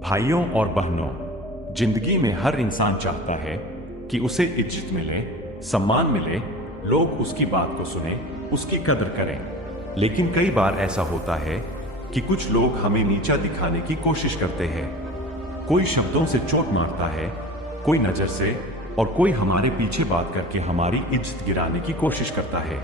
भाइयों और बहनों, जिंदगी में हर इंसान चाहता है कि उसे इज्जत मिले, सम्मान मिले, लोग उसकी बात को सुने, उसकी कदर करें। लेकिन कई बार ऐसा होता है कि कुछ लोग हमें नीचा दिखाने की कोशिश करते हैं। कोई शब्दों से चोट मारता है, कोई नजर से, और कोई हमारे पीछे बात करके हमारी इज्जत गिराने की कोशिश करता है।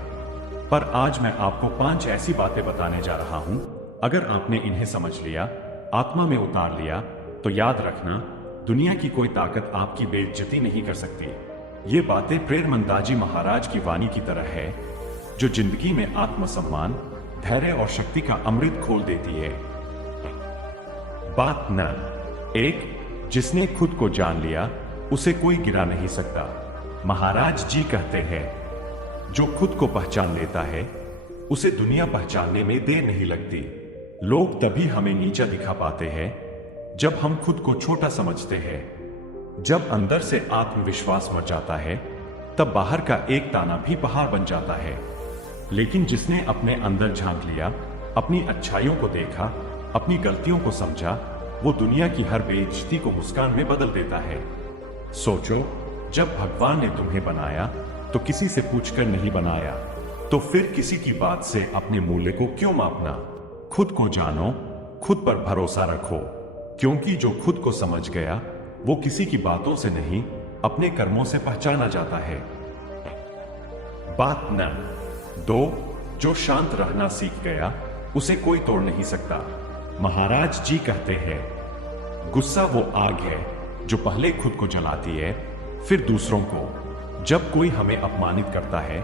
पर आज मैं आपको 5 ऐसी बातें बताने जा रहा हूं। अगर आपने इन्हें समझ लिया, आत्मा में उतार लिया, तो याद रखना, दुनिया की कोई ताकत आपकी बेइज्जती नहीं कर सकती। ये बातें प्रेरमंदाजी महाराज की वाणी की तरह है, जो जिंदगी में आत्मसम्मान, धैर्य और शक्ति का अमृत खोल देती है। बात न 1, जिसने खुद को जान लिया उसे कोई गिरा नहीं सकता। महाराज जी कहते हैं, जो खुद को पहचान लेता है उसे दुनिया पहचानने में देर नहीं लगती। लोग तभी हमें नीचा दिखा पाते हैं जब हम खुद को छोटा समझते हैं। जब अंदर से आत्मविश्वास मर जाता है, तब बाहर का एक ताना भी पहाड़ बन जाता है। लेकिन जिसने अपने अंदर झांक लिया, अपनी अच्छाइयों को देखा, अपनी गलतियों को समझा, वो दुनिया की हर बेइज्जती को मुस्कान में बदल देता है। सोचो, जब भगवान ने तुम्हें बनाया तो किसी से पूछकर नहीं बनाया, तो फिर किसी की बात से अपने मूल्य को क्यों मापना। खुद को जानो, खुद पर भरोसा रखो, क्योंकि जो खुद को समझ गया वो किसी की बातों से नहीं, अपने कर्मों से पहचाना जाता है। बात न 2, जो शांत रहना सीख गया उसे कोई तोड़ नहीं सकता। महाराज जी कहते हैं, गुस्सा वो आग है जो पहले खुद को जलाती है, फिर दूसरों को। जब कोई हमें अपमानित करता है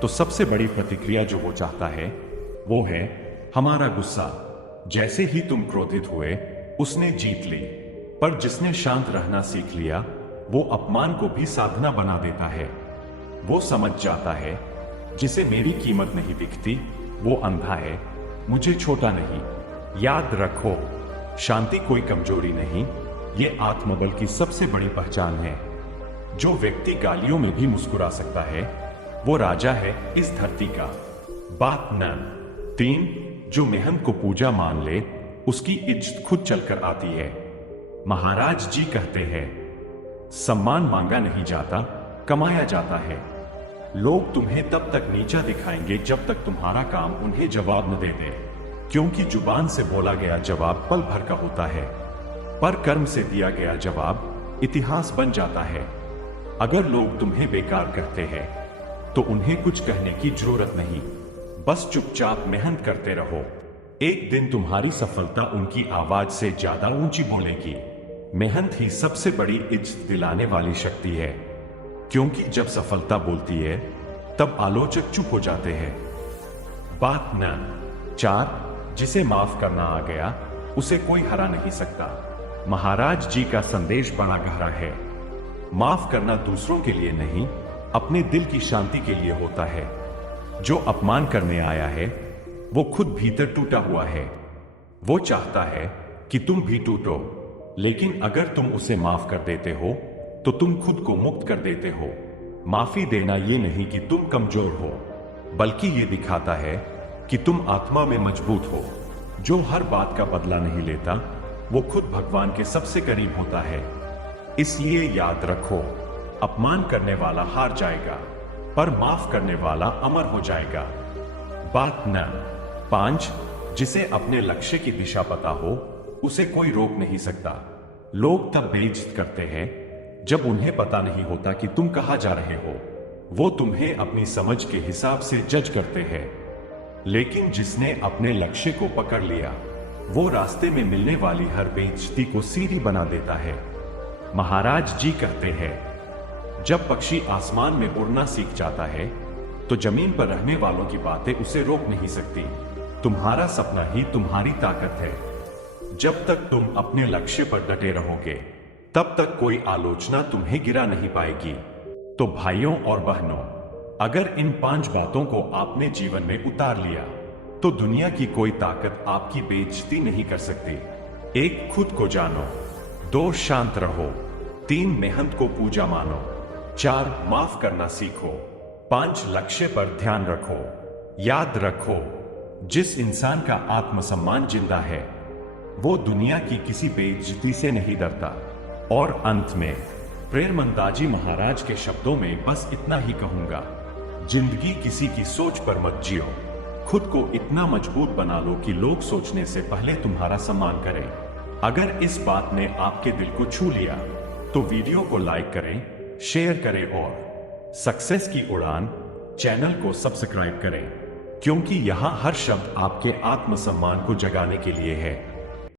तो सबसे बड़ी प्रतिक्रिया जो वो चाहता है वो है हमारा गुस्सा। जैसे ही तुम क्रोधित हुए, उसने जीत ली। पर जिसने शांत रहना सीख लिया, वो अपमान को भी साधना बना देता है। वो समझ जाता है, जिसे मेरी कीमत नहीं दिखती वो अंधा है, मुझे छोटा नहीं। याद रखो, शांति कोई कमजोरी नहीं, ये आत्मबल की सबसे बड़ी पहचान है। जो व्यक्ति गालियों में भी मुस्कुरा सकता है, वो राजा है इस धरती का। बात न 3, जो मेहनत को पूजा मान ले उसकी इज्जत खुद चलकर आती है। महाराज जी कहते हैं, सम्मान मांगा नहीं जाता, कमाया जाता है। लोग तुम्हें तब तक नीचा दिखाएंगे जब तक तुम्हारा काम उन्हें जवाब न दे दे, क्योंकि जुबान से बोला गया जवाब पल भर का होता है, पर कर्म से दिया गया जवाब इतिहास बन जाता है। अगर लोग तुम्हें बेकार कहते हैं तो उन्हें कुछ कहने की जरूरत नहीं, बस चुपचाप मेहनत करते रहो। एक दिन तुम्हारी सफलता उनकी आवाज से ज्यादा ऊंची बोलेगी। मेहनत ही सबसे बड़ी इज्जत दिलाने वाली शक्ति है, क्योंकि जब सफलता बोलती है तब आलोचक चुप हो जाते हैं। बात न 4, जिसे माफ करना आ गया उसे कोई हरा नहीं सकता। महाराज जी का संदेश बड़ा गहरा है। माफ करना दूसरों के लिए नहीं, अपने दिल की शांति के लिए होता है। जो अपमान करने आया है वो खुद भीतर टूटा हुआ है। वो चाहता है कि तुम भी टूटो, लेकिन अगर तुम उसे माफ कर देते हो तो तुम खुद को मुक्त कर देते हो। माफी देना ये नहीं कि तुम कमजोर हो, बल्कि ये दिखाता है कि तुम आत्मा में मजबूत हो। जो हर बात का बदला नहीं लेता वो खुद भगवान के सबसे करीब होता है। इसलिए याद रखो, अपमान करने वाला हार जाएगा, पर माफ करने वाला अमर हो जाएगा। बात न 5, जिसे अपने लक्ष्य की दिशा पता हो उसे कोई रोक नहीं सकता। लोग तब बेइज्जत करते हैं जब उन्हें पता नहीं होता कि तुम कहां जा रहे हो। वो तुम्हें अपनी समझ के हिसाब से जज करते हैं, लेकिन जिसने अपने लक्ष्य को पकड़ लिया वो रास्ते में मिलने वाली हर बेइज्जती को सीढ़ी बना देता है। महाराज जी कहते हैं, जब पक्षी आसमान में उड़ना सीख जाता है तो जमीन पर रहने वालों की बातें उसे रोक नहीं सकती। तुम्हारा सपना ही तुम्हारी ताकत है। जब तक तुम अपने लक्ष्य पर डटे रहोगे, तब तक कोई आलोचना तुम्हें गिरा नहीं पाएगी। तो भाइयों और बहनों, अगर इन 5 बातों को आपने जीवन में उतार लिया तो दुनिया की कोई ताकत आपकी बेइज्जती नहीं कर सकती। 1, खुद को जानो। 2, शांत रहो। 3, मेहनत को पूजा मानो। 4, माफ करना सीखो। 5, लक्ष्य पर ध्यान रखो। याद रखो, जिस इंसान का आत्मसम्मान जिंदा है वो दुनिया की किसी बेइज्जती से नहीं डरता। और अंत में प्रेमनंदाजी महाराज के शब्दों में बस इतना ही कहूंगा, जिंदगी किसी की सोच पर मत जियो। खुद को इतना मजबूत बना लो कि लोग सोचने से पहले तुम्हारा सम्मान करें। अगर इस बात ने आपके दिल को छू लिया तो वीडियो को लाइक करें, शेयर करें और सक्सेस की उड़ान चैनल को सब्सक्राइब करें, क्योंकि यहां हर शब्द आपके आत्मसम्मान को जगाने के लिए है।